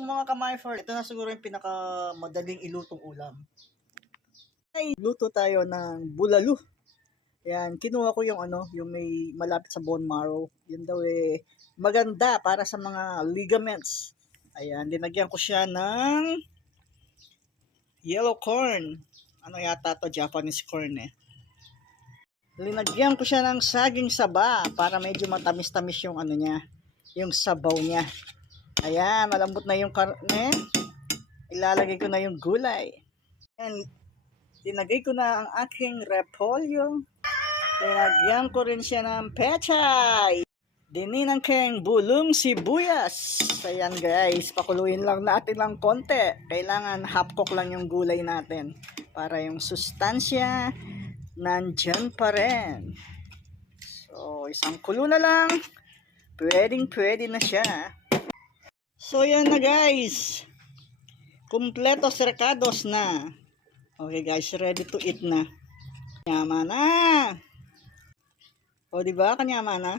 mga ka-my-for, ito na siguro yung pinakamadaling ilutong ulam. Ay, luto tayo ng bulalo. Yan, kinuha ko yung yung may malapit sa bone marrow. Yun daw maganda para sa mga ligaments. Ayan, linagyan ko siya ng yellow corn. Ano yata to, Japanese corn Linagyan ko siya ng saging saba para medyo matamis-tamis yung niya, yung sabaw niya. Ayan, malambot na yung karne. Ilalagay ko na yung gulay. And tinagay ko na ang aking repolyo. Linagyan ko rin siya ng pechay. Dininang keng bulong sibuyas. Ayan guys, pakuluin lang natin lang konti. Kailangan half cook lang yung gulay natin para yung sustansya nandyan pa rin. So, isang kulo na lang. Pwede na siya. So, yan na guys. Kumpleto serkados na. Okay guys, ready to eat na. Kanyama na. O diba, kanyama na?